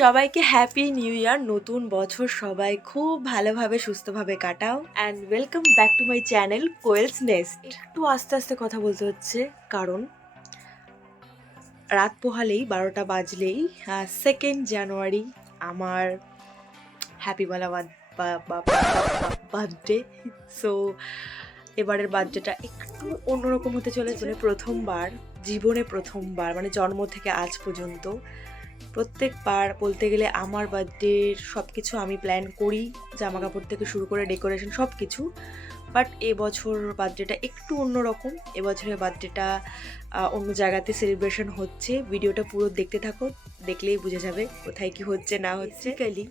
সবাইকে happy new year. নতুন বছর সবাই খুব ভালোভাবে সুস্থভাবে কাটাও। And welcome back to my channel Koyel's Nest. একটু আস্তে আস্তে কথা বলতে হচ্ছে কারণ রাত পোহালেই 12টা বাজলেই 2nd জানুয়ারি আমার হ্যাপি বলা বার্থডে। সো এবারের বার্থডেটা একটু অন্যরকম হতে চলেছে। জীবনে প্রথমবার মানে জন্ম থেকে আজ পর্যন্ত প্রত্যেকবার বলতে গেলে আমার বার্থডের সব কিছু আমি প্ল্যান করি, জামা কাপড় থেকে শুরু করে ডেকোরেশন সব কিছু। বাট এবছর বার্থডেটা একটু অন্যরকম। এবছরের বার্থডেটা অন্য জায়গাতে সেলিব্রেশন হচ্ছে। ভিডিওটা পুরো দেখতে থাকো, দেখলেই বুঝে যাবে কোথায় কি হচ্ছে না হচ্ছে। বেসিক্যালি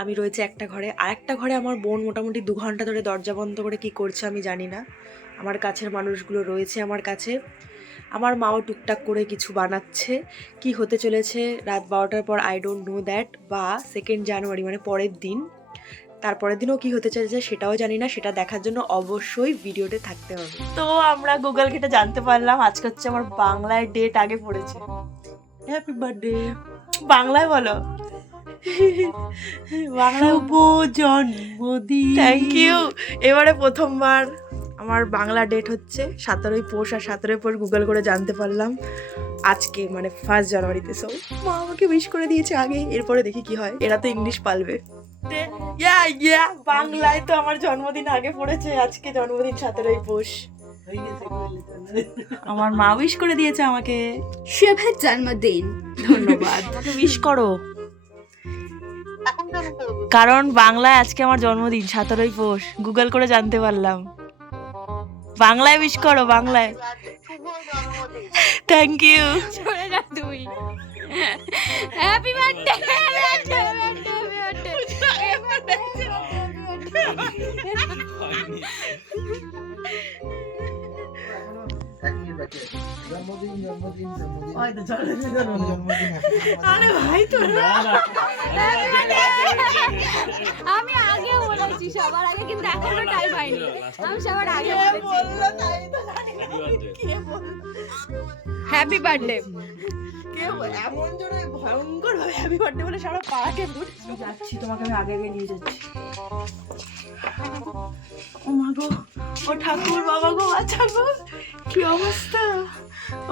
আমি রয়েছে একটা ঘরে, আর একটা ঘরে আমার বোন মোটামুটি 2 ঘন্টা ধরে দরজা বন্ধ করে কি করছে আমি জানি না। আমার কাছের মানুষগুলো রয়েছে আমার কাছে। আমার মাও টুকটাক করে কিছু বানাচ্ছে। কি হতে চলেছে রাত 12টার পর আই ডোন্ট নো দ্যাট, বা 2nd জানুয়ারি মানে পরের দিন, তারপরের দিনও কি হতে চলেছে সেটাও জানি না। সেটা দেখার জন্য অবশ্যই ভিডিওতে থাকতে হবে। তো আমরা গুগল ঘেটে জানতে পারলাম আজকে হচ্ছে আমার বাংলায় ডেট আগে পড়েছে। হ্যাপি বার্থডে বাংলায় বলো। বাংলায় জন্মদিন। Thank you. এবারে প্রথমবার আমার বাংলা ডেট হচ্ছে 17ই পৌষ, আর 17ই পৌষ গুগল করে জানতে পারলাম আজকে মানে 1 জানুয়ারিতে। সো মা আমাকে উইশ করে দিয়েছে আগে, এরপরে দেখি কি হয়। এরা তো ইংলিশ পালবে। বাংলায় তো আমার জন্মদিন আগে পড়েছে, আজকে জন্মদিন 17ই পৌষ। আমার মা উইশ করে দিয়েছে আমাকে। শুভ জন্মদিন। ধন্যবাদ। আমাকে উইশ করো কারণ বাংলায় আজকে আমার জন্মদিন 17ই পৌষ, গুগল করে জানতে পারলাম। বাংলায় উইশ করো, বাংলায়। Thank you. চলে যা তুই। Happy birthday. আমি আগে বলেছি সবার আগে, কিন্তু এখনো টাইম হয়নি। আমি সবার আগে বলেছি হ্যাপি বার্থডে। এমন জোরে ভয়ঙ্কর ভাবে হ্যাপি বার্থডে বলে সারা পাড়াকে যাচ্ছি। তোমাকে আমি আগে নিয়ে যাচ্ছি। ও মা গো, ও ঠাকুর বাবা গো, আচ্ছা গো, কি অবস্থা।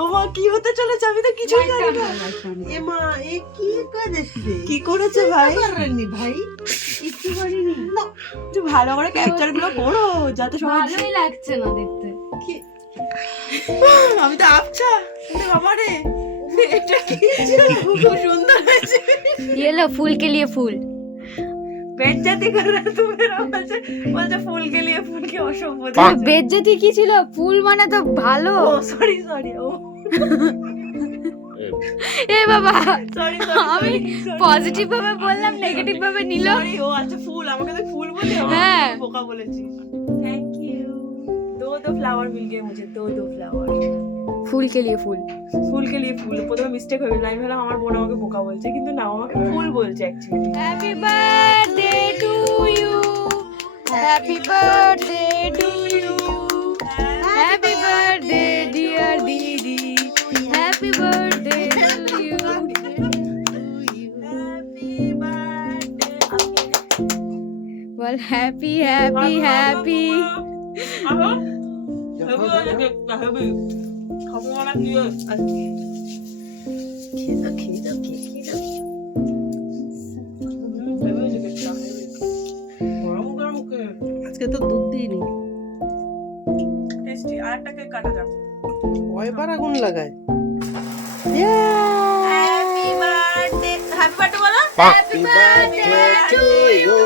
ও মা, কি হতে চলেছে আমি তো কিছুই জানি না। এ মা, এ কি করেছে? কি করেছে ভাই? করেনি ভাই, কিছু করিনি। একটু ভালো করে ক্যাপচার গুলো করো যাতে সবাই। ভালোই লাগছে না দেখতে। আমি তো আপছা বাবা রে, এটা কি ছিল? খুব সুন্দর হয়েছে। ये लो फूल के लिए फूल। বেজ্জাতি করে তুমি বলছে ফুল কে লিয়ে ফুল কি অসভ্য। বেজ্জতি কি ছিল? ফুল মানে তো ভালো। ও সরি ও এ বাবা, সরি আমি পজিটিভ ভাবে বললাম, নেগেটিভ ভাবে নিল। সরি। ও আচ্ছা ফুল, আমাকে তো ফুল বলে হ্যাঁ। বোকা বলেছি। Thank you. दो फ्लावर मिल गए मुझे, दो फ्लावर। फूल के लिए फूल। ফুল কে লিয়ে ফুল। প্রথমে মিস্টেক হয়ে গেল, আমি ভাবলাম আমার বোন আমাকে বোকা বলছে, কিন্তু না, আমাকে ফুল বলছে actually. Happy birthday to you, happy birthday to you, happy birthday dear দিদি, হ্যাপি বার্থডে টু ইউ। বল হ্যাপি হ্যাপি হ্যাপি। আজকে তো দুধ দিইনি। টেস্টি। আরেকটা কেক কাটা যাক। কয়বার আগুন লাগায়? Happy birthday. হ্যাপি বার্থডে বলো। হ্যাপি বার্থডে টু ইউ,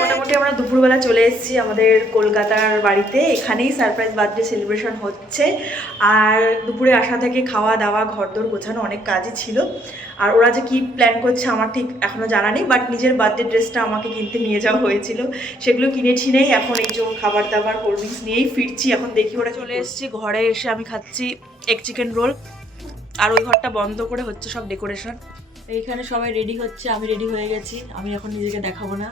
মোটামুটি আমরা দুপুরবেলা চলে এসেছি আমাদের কলকাতার বাড়িতে। এখানেই সারপ্রাইজ বার্থডে সেলিব্রেশন হচ্ছে। আর দুপুরে আসা থেকে খাওয়া দাওয়া ঘরদোর গোছানো অনেক কাজই ছিল। আর ওরা যে কি প্ল্যান করছে আমার ঠিক এখনো জানা নেই, বাট নিজের বার্থডে ড্রেসটা আমাকে কিনতে নিয়ে যাওয়া হয়েছিল, সেগুলো কিনেছি নেই। এখন এই যে খাবার দাবার কোল্ড ড্রিঙ্কস নিয়েই ফিরছি। এখন দেখি ওরা চলে এসেছি ঘরে। এসে আমি খাচ্ছি এগ চিকেন রোল, আর ওই ঘরটা বন্ধ করে হচ্ছে সব ডেকোরেশন। এইখানে সবাই রেডি হচ্ছে, আমি রেডি হয়ে গেছি। আমি এখন নিজেকে দেখাবো না।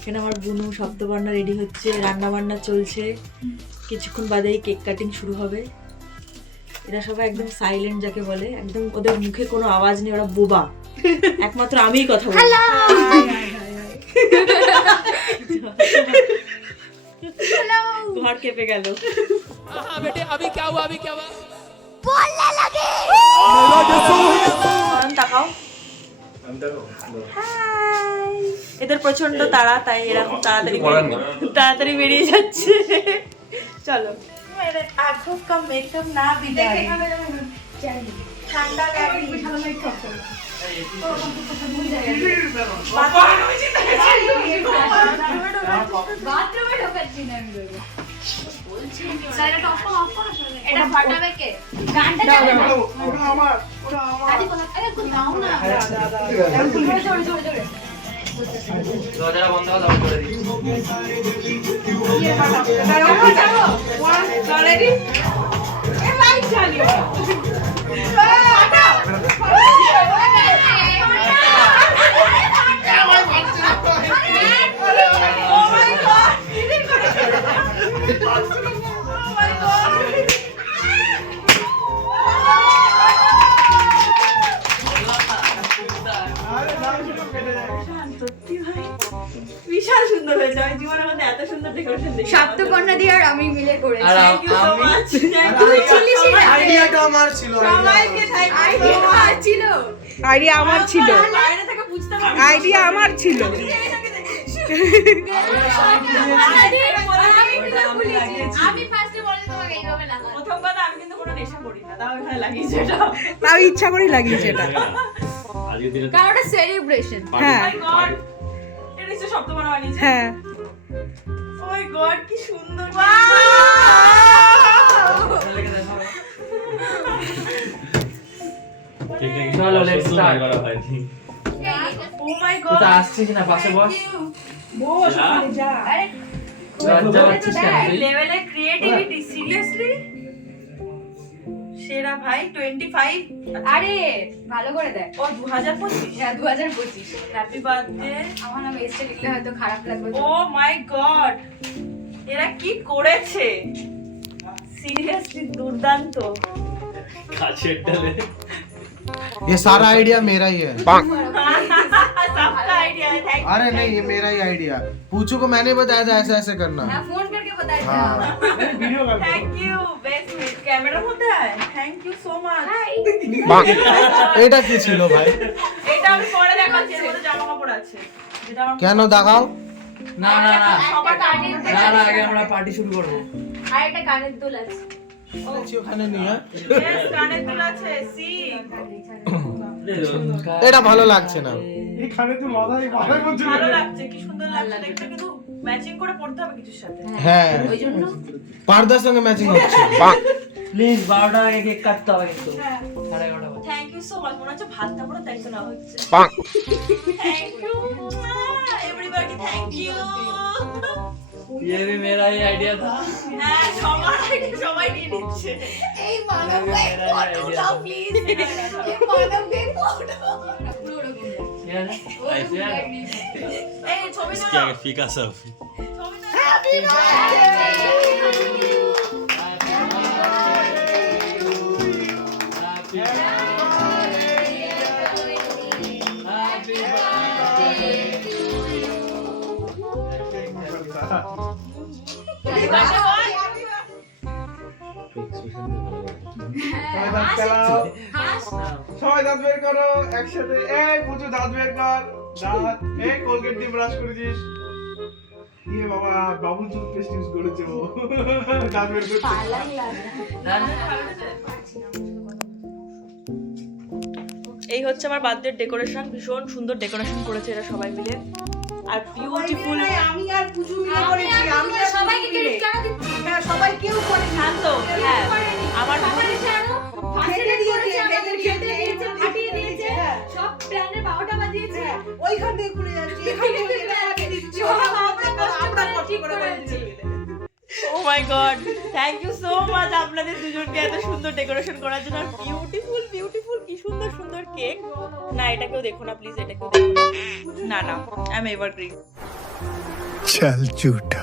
এখানে আমার বুনু সপ্তবর্ণা রেডি হচ্ছে, রান্না বান্না চলছে। কিছুক্ষণ বাদেই কেক কাটিং শুরু হবে। এরা সবাই একদম সাইলেন্ট যাকে বলে, একদম ওদের মুখে কোনো আওয়াজ নেই, ওরা বোবা, একমাত্র আমিই কথা বলি। ঘর কেঁপে গেল। তাকাও। এদের প্রচন্ড তাড়া, তাই এরকম তাড়াতাড়ি বেরিয়ে যাচ্ছে। চলো। मेरे आँखों का मेकअप ना बिगाड़े, ठंडा लगे। বাথরুমে ঢোকাচ্ছি না আমি বলবো। সাইডটা অফ করো। এটা ফাটাবে কে? গানটা চালাও। ওটা আমার। আরে দাও না। জোরে। দরজা বন্ধ দাও করে দিই। রেডি? এ লাইট জ্বালিও। বিশাল সুন্দর হয়েছে, আমি জীবনের মধ্যে এত সুন্দর ডেকোরেশন দেখি। সপ্তকন্যা দিয়ে আর আমি মিলে করেছি। Thank you so much. তুই ছিলিস না? আইডিয়াটা আমার ছিল। সবাইকে থ্যাংক ইউ। আইডিয়া আইডিয়া আমার ছিল। আমার ছিল। বাইরে থেকে বুঝতে পারছি। আইডিয়া আমার ছিল। আমি ফার্স্টে বলি তোমাকে এইভাবে লাগা। প্রথম কথা আমি কিন্তু কোনো নেশা করি না, তাও এখানে লাগিয়েছে এটা। তাও ইচ্ছা করেই লাগিয়েছে এটা। কারণ ওটা সেলিব্রেশন। হ্যাঁ মাই গড, এটা নিশ্চয়ই সপ্তমা বানিয়েছে। হ্যাঁ ও মাই গড, কি সুন্দর। চলো লেটস স্টার্ট। ও মাই তুই গড, তো আসছিস না, পাশে বস। বস ওখানে যা। আরে লজ্জা পাচ্ছিস কেন এই তুই? লেভেলে ক্রিয়েটিভিটি, সিরিয়াসলি সেরা ভাই। 25। আরে ভালো করে দেখ। ও 2025। হ্যাঁ 2025। Happy birthday. আমার নাম এসে লিখলে হয়তো খারাপ লাগবে। ও মাই গড, এরা কি করেছে, সিরিয়াসলি দুর্দান্ত। কাছের ডালে ये सारा आइडिया मेरा ही है। सबका आइडिया है। थैंक अरे नहीं, ये मेरा ही आइडिया। पूछू को मैंने बताया था ऐसे ऐसे करना। হ্যাঁ ফোন करके बताया था। हाँ थैंक यू बेस्ट मिट कैमरा होता है। Thank you so much. এটা কি ছিল ভাই? এটা আমি পরে দেখাচ্ছি, এর মধ্যে জামা কাপড় আছে যেটা আমার কেন দেখাও? না না না সবার কানের দুল না না, আগে আমরা পার্টি শুরু করব। আর একটা কানের দুল আছে। ওখানে নিয়ে বেশ কানের দুল আছে। সি এটা ভালো লাগছে না। ভালো লাগছে, কি সুন্দর লাগছে দেখতে, কিন্তু ম্যাচিং করে পড়তে হবে কিছুর সাথে। হ্যাঁ ওই জন্য পর্দার সঙ্গে ম্যাচিং হচ্ছে। প্লিজ 12টা আগে কেক কাটতে হবে কিন্তু। 11:30 বাজে। Thank you so much. মনে হচ্ছে ভাতটা পুরো দায়িত্ব না হচ্ছে। Thank you everybody, thank you. ये भी मेरा ही आइडिया था। হ্যাঁ সবার idea সবাই নিয়ে নিচ্ছে। এই মানবকে ফটো দাও প্লিজ। এই মানবকে ফটো পুরো রকম ঠিক আছে? ऐसे यार। এই ছবি इसके দাও, आगे फीका सब। ছবি দাও। Happy birthday. সবাই দাঁত বের করো একসাথে। এই পুজো দাঁত বের কর। দাঁত এই কোলগেট দিয়ে ব্রাশ করেছিস? ইয়ে বাবা, বাবুল টুথপেস্ট ইউজ করেছে ও। দাঁত বের করছে। এই হচ্ছে আমার বার্থডে ডেকোরেশন, ভীষণ সুন্দর ডেকোরেশন করেছে এরা সবাই মিলে, আর বিউটিফুল। আমি আর পুজো মিলে করেছি। আমি আর সবাইকে ক্রেডিট কেন দিচ্ছি? হ্যাঁ সবাই কেউ করে না। শান্ত। হ্যাঁ আমার সবাই জানো খেতে দিয়েছে, এদের খেতে দিয়েছে, ফাটিয়ে দিয়েছে, হ্যাঁ। সব প্ল্যানের 12টা বাজিয়েছে। হ্যাঁ, ওইখান থেকে খুলে যাচ্ছে, এখান থেকে এটা লাগিয়ে দিচ্ছি, আমরা কষ্ট করে বানিয়েছি। Oh my god, thank you so much আপনাদের দুজনকে এত সুন্দর ডেকোরেশন করার জন্য। আর বিউটিফুল বিউটিফুল, কি সুন্দর সুন্দর কেক। না এটা কেউ দেখো না প্লিজ, এটা কেউ দেখো না। না আই এম এভারগ্রিন। চল ঝুটা।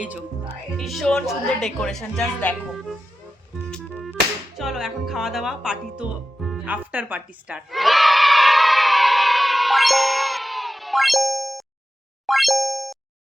এই যে ভীষণ সুন্দর ডেকোরেশন, জাস্ট দেখো। চলো এখন খাওয়া দাওয়া, পার্টি তো আফটার পার্টি স্টার্ট।